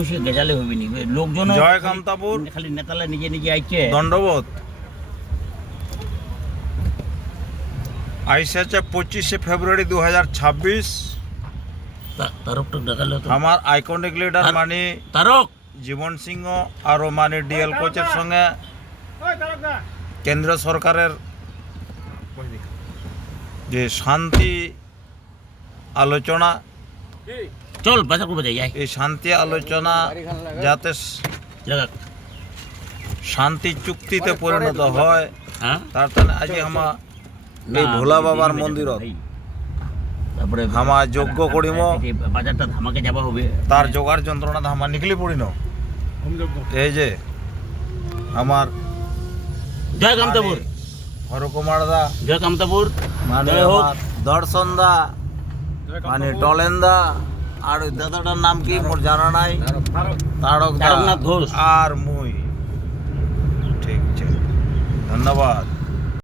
বসে গেজালে হবে নি লোকজন জয় কামতাপুর খালি নেতালা নিজে নিজে আইছে দণ্ডবোধ আইসে 25 ফেব্রুয়ারি 2026। তারক তো দেখালো তো আমার আইকনিক লিডার মানে তারক জীবন সিংহ আর মানে ডিএল কোচের সঙ্গে কেন্দ্র সরকারের যে শান্তি আলোচনা, চল বাজার করবে যাই এই শান্তি আলোচনা যাতে শান্তি চুক্তিতে পরিণত হয় হ্যাঁ তার জন্য আজ আমার এই ভোলা বাবার মন্দিরত তারপরে হামা যজ্ঞ করিম, বাজারটা ধামাকে যাওয়া হবে তার জোগাড় যন্ত্রণা হামা নিকলি পড়িন। এই যে আমার জয় কামতাপুর, হরকুমার দা জয় কামতাপুর, মানে জয় হোক। আমার দর্শন দা মানে টলেন দা আর ওই দাদাটার নাম কি মোর জানা নাই, তারক দা তারকনাথ ঘোষ। আর মুই। ঠিক আছে, ধন্যবাদ।